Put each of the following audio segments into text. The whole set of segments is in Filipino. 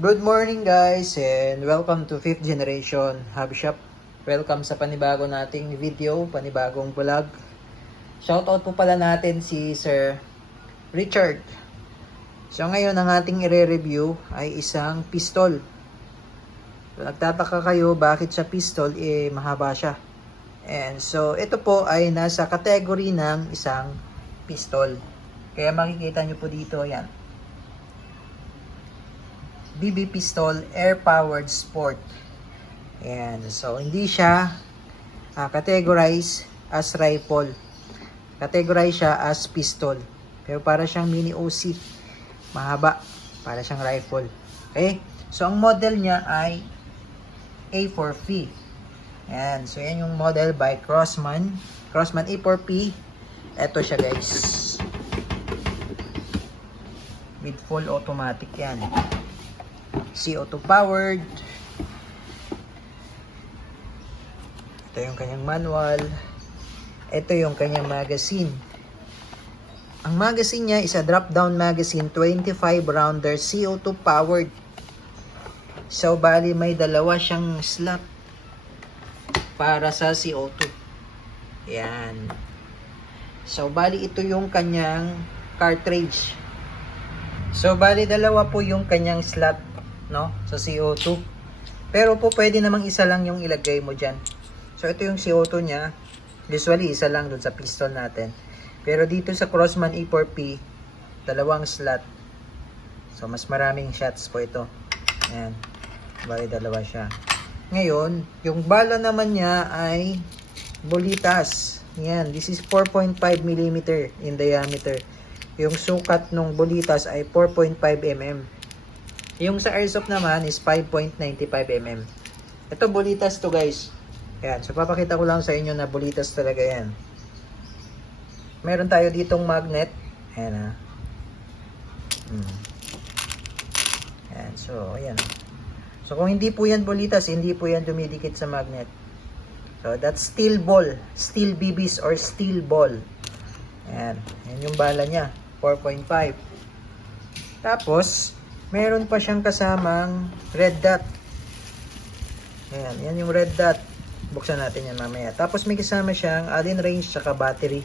Good morning guys and welcome to 5th Generation Hobby Shop. Welcome sa panibago nating video, panibagong vlog. Shoutout po pala natin si Sir Richard. So ngayon ang ating i-review ay isang pistol. So, nagtataka kayo bakit sa pistol mahaba siya. And so ito po ay nasa category ng isang pistol. Kaya makikita nyo po dito yan. BB Pistol Air-Powered Sport. Ayan. So, hindi siya categorized as rifle. Categorize siya as pistol. Pero para siyang mini OC. Mahaba. Para siyang rifle. Okay? So, ang model niya ay A4P. Ayan. So, yan yung model by Crosman. Crosman A4P. Ito siya guys. With full automatic yan. CO2 powered. Ito yung kanyang manual. Ito yung kanyang magazine. Ang magazine niya is a drop down magazine, 25 rounder, CO2 powered. So bali may dalawa siyang slot para sa CO2. Yan. So bali ito yung kanyang cartridge. So bali dalawa po yung kanyang slot, no, sa CO2. Pero po pwede namang isa lang yung ilagay mo dyan. So ito yung CO2 nya. Usually isa lang dun sa pistol natin. Pero dito sa Crosman E4P, dalawang slot. So mas maraming shots po ito. Ayan. Bali dalawa siya. Ngayon, yung bala naman niya ay bolitas. Ayan. This is 4.5 mm in diameter. Yung sukat ng bolitas ay 4.5 mm. Yung sa airsoft naman is 5.95 mm. Ito bolitas to guys. Ayan. So papakita ko lang sa inyo na bolitas talaga yan. Meron tayo ditong magnet. Ayan ha. Ayan. So ayan. So kung hindi po yan bolitas, hindi po yan dumidikit sa magnet. So that's steel ball. Steel BBs or steel ball. Ayan. Ayan yung bala niya. 4.5. Tapos meron pa siyang kasamang red dot. Ayan, yan yung red dot. Buksan natin yan mamaya. Tapos may kasama siyang Allen range tsaka battery.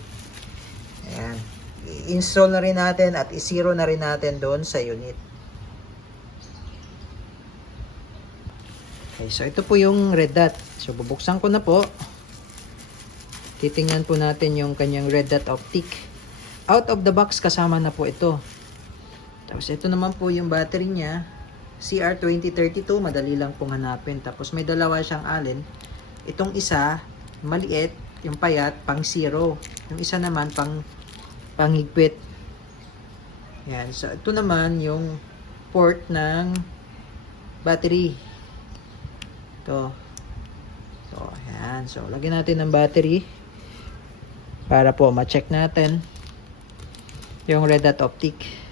Ayan. I-install na rin natin at i-zero na rin natin doon sa unit. Okay, so ito po yung red dot. So bubuksan ko na po. Titingnan po natin yung kanyang red dot optic. Out of the box kasama na po ito. Tapos ito naman po yung battery niya, CR2032, madali lang pong hanapin. Tapos may dalawa siyang Allen. Itong isa, maliit, yung payat, pang zero. Yung isa naman, pang higpit. Yan. So ito naman yung port ng battery. Ito. So, yan. So, lagyan natin ng battery para po ma-check natin yung red dot optic.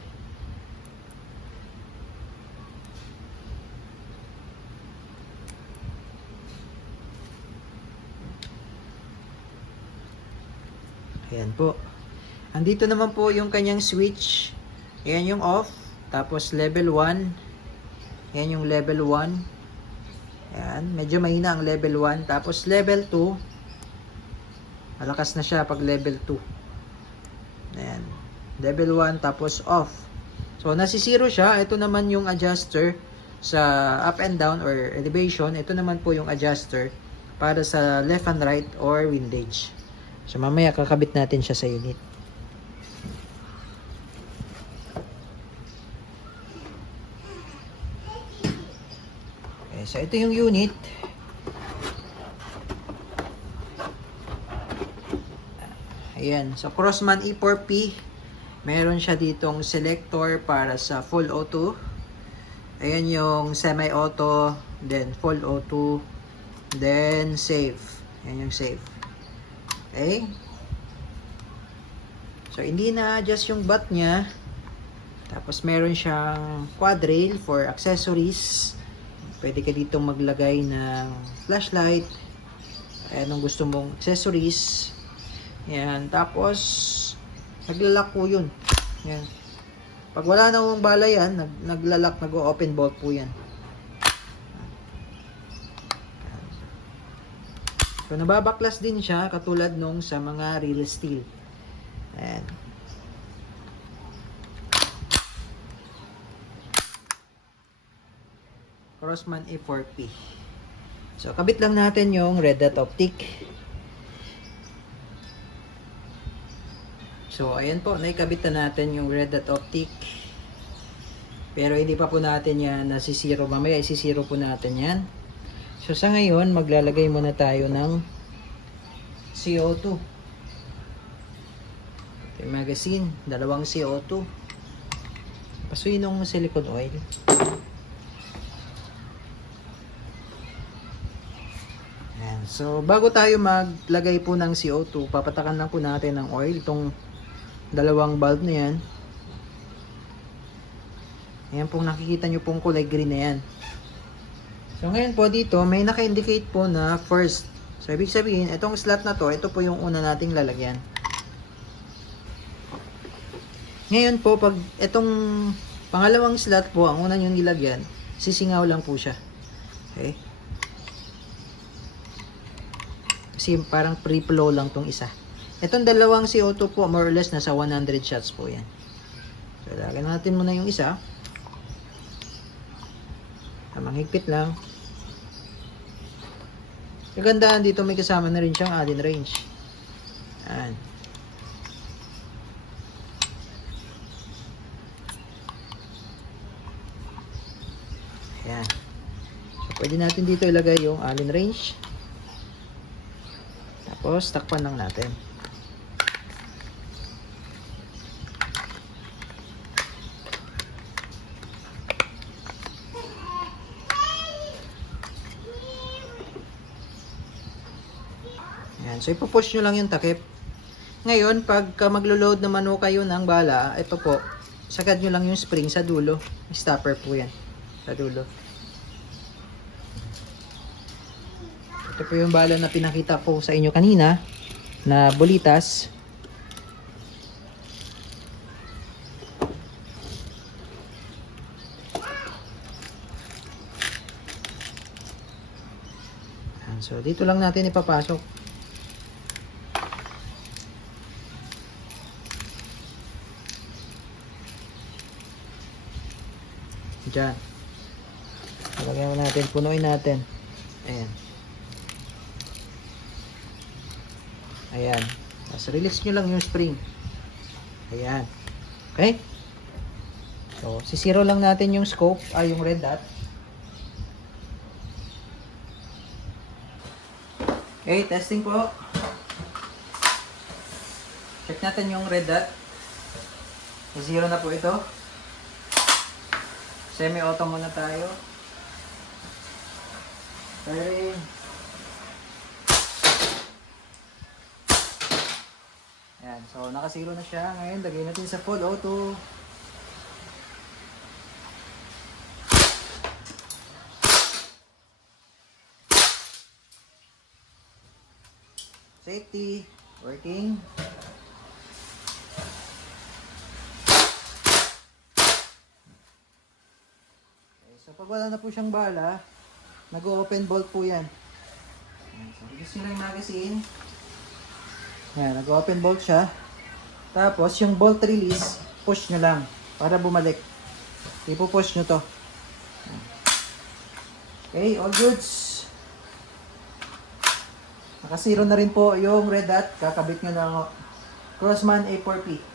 Ayan po. Andito naman po yung kanyang switch. Ayan yung off. Tapos level 1. Ayan yung level 1. Ayan. Medyo mahina ang level 1. Tapos level 2. Malakas na siya pag level 2. Ayan. Level 1 tapos off. So nasi-zero siya. Ito naman yung adjuster sa up and down or elevation. Ito naman po yung adjuster para sa left and right or windage. So mamaya kakabit natin siya sa unit. Okay, so ito yung unit. Ayan, so Crosman E4P. Meron siya ditong selector para sa full auto. Ayan yung semi-auto, then full auto, then safe. Ayan yung safe. Okay. So, hindi na-adjust yung butt niya. Tapos, meron siyang quad rail for accessories. Pwede ka dito maglagay ng flashlight. Anong gusto mong accessories. Yan. Tapos, naglalak po yun. Yan. Pag wala na yung bala yan, naglalak, nag-open bolt po yan. So, nababaklas din siya katulad nung sa mga real steel. Ayan. Crossman A4P. So, kabit lang natin yung red dot optic. So, ayan po, naikabit na natin yung red dot optic. Pero hindi pa po natin yan nasisiro. Mamaya isisiro po natin yan. So, sa ngayon, maglalagay muna tayo ng CO2. Ito yung magazine, dalawang CO2. Pasuyin ng silicone oil. Ayan. So, bago tayo maglagay po ng CO2, papatakan lang po natin ng oil. Itong dalawang bulb na yan. Ayan pong nakikita nyo pong kulay green na yan. So ngayon po dito, may naka-indicate po na first. So ibig sabihin, itong slot na to, ito po yung una nating lalagyan. Ngayon po, pag itong pangalawang slot po, ang una yung nilagyan, sisingaw lang po siya. Okay? Kasi parang pre-flow lang tong isa. Itong dalawang CO2 po, more or less, nasa 100 shots po yan. So lagyan natin muna yung isa. Tamang higpit lang. Kagandahan dito, may kasama na rin siyang Allen wrench. Ayan. Ayan. So, pwede natin dito ilagay yung Allen wrench. Tapos, takpan lang natin. Ayan. So, ipupush nyo lang yung takip. Ngayon, pagka maglo-load naman o kayo ng bala, ito po, sagad nyo lang yung spring sa dulo. Stopper po yan. Sa dulo. Ito po yung bala na pinakita ko sa inyo kanina, na bulitas. Ayan. So, dito lang natin ipapasok. Diyan. Lagyan natin, punuin natin. Ayan. Ayan. Tapos release nyo lang yung spring. Ayan. Okay? So, sisiro lang natin yung scope, yung red dot. Okay, testing po. Check natin yung red dot. Zero na po ito. Semi-auto muna tayo. Firing. Ayan. So, nakasiro na siya. Ngayon, lagay natin sa full auto. Safety. Working. So, pag wala na po siyang bala, nag-open bolt po yan. So, release nyo lang yung magazine. Yan, nag-open bolt siya. Tapos, yung bolt release, push nyo lang para bumalik. Ipo-push nyo to. Okay, all goods. Nakasiro na rin po yung red dot. Kakabit nyo ng Crossman A4P.